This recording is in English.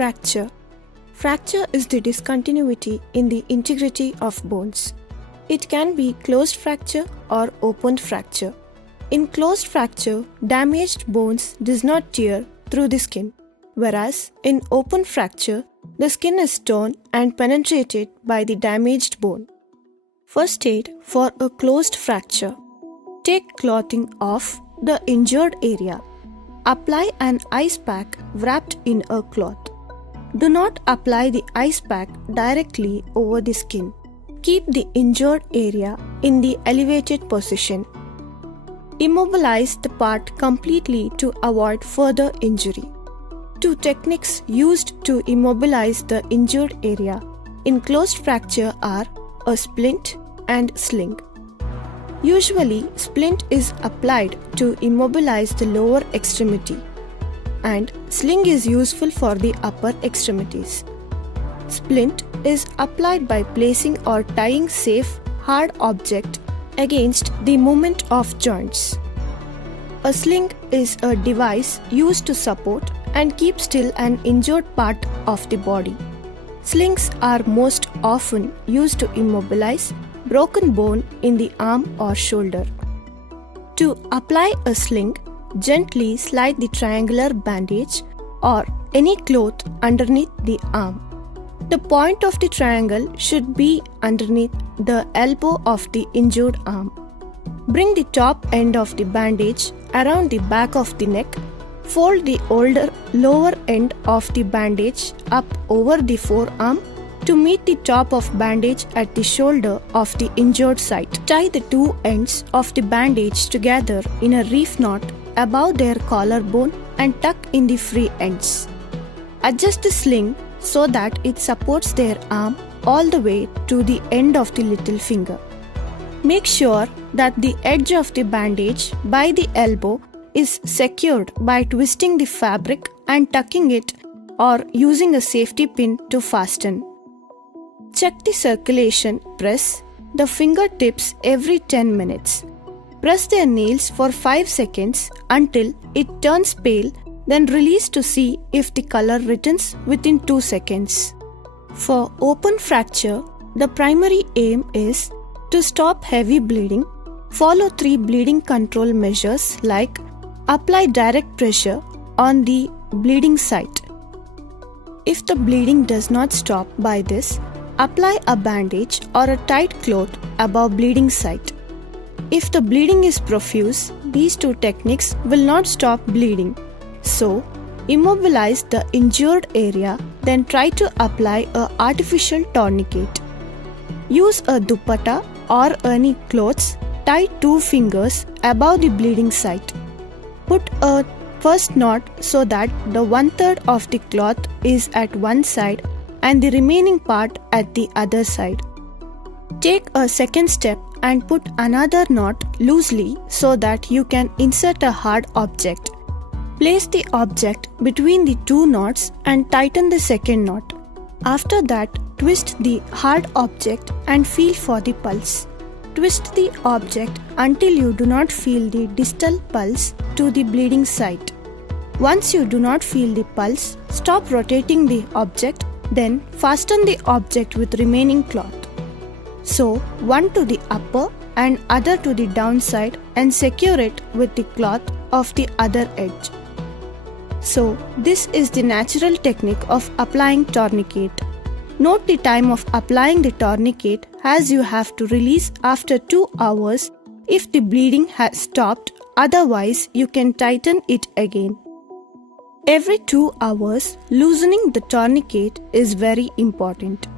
Fracture. Fracture is the discontinuity in the integrity of bones. It can be closed fracture or opened fracture. In closed fracture, damaged bones does not tear through the skin, whereas in open fracture, the skin is torn and penetrated by the damaged bone. First aid for a closed fracture. Take clothing off the injured area. Apply an ice pack wrapped in a cloth. Do not apply the ice pack directly over the skin. Keep the injured area in the elevated position. Immobilize the part completely to avoid further injury. Two techniques used to immobilize the injured area in closed fracture are a splint and sling. Usually, splint is applied to immobilize the lower extremity, and sling is useful for the upper extremities. Splint is applied by placing or tying safe, hard object against the movement of joints. A sling is a device used to support and keep still an injured part of the body. Slings are most often used to immobilize broken bone in the arm or shoulder. To apply a sling, gently slide the triangular bandage or any cloth underneath the arm. The point of the triangle should be underneath the elbow of the injured arm. Bring the top end of the bandage around the back of the neck. Fold the lower end of the bandage up over the forearm to meet the top of bandage at the shoulder of the injured site. Tie the two ends of the bandage together in a reef knot above their collarbone and tuck in the free ends. Adjust the sling so that it supports their arm all the way to the end of the little finger. Make sure that the edge of the bandage by the elbow is secured by twisting the fabric and tucking it or using a safety pin to fasten. Check the circulation. Press the fingertips every 10 minutes. Press their nails for 5 seconds until it turns pale, then release to see if the color returns within 2 seconds. For open fracture, the primary aim is to stop heavy bleeding. Follow 3 bleeding control measures like apply direct pressure on the bleeding site. If the bleeding does not stop by this, apply a bandage or a tight cloth above bleeding site. If the bleeding is profuse, these 2 techniques will not stop bleeding. So, immobilize the injured area, then try to apply an artificial tourniquet. Use a dupatta or any cloths, tie 2 fingers above the bleeding site. Put a first knot so that the 1/3 of the cloth is at one side and the remaining part at the other side. Take a second step and put another knot loosely so that you can insert a hard object. Place the object between the 2 knots and tighten the second knot. After that, twist the hard object and feel for the pulse. Twist the object until you do not feel the distal pulse to the bleeding site. Once you do not feel the pulse, stop rotating the object, then fasten the object with remaining cloth. So, one to the upper and other to the downside and secure it with the cloth of the other edge. So, this is the natural technique of applying tourniquet. Note the time of applying the tourniquet as you have to release after 2 hours if the bleeding has stopped, otherwise you can tighten it again. Every 2 hours, loosening the tourniquet is very important.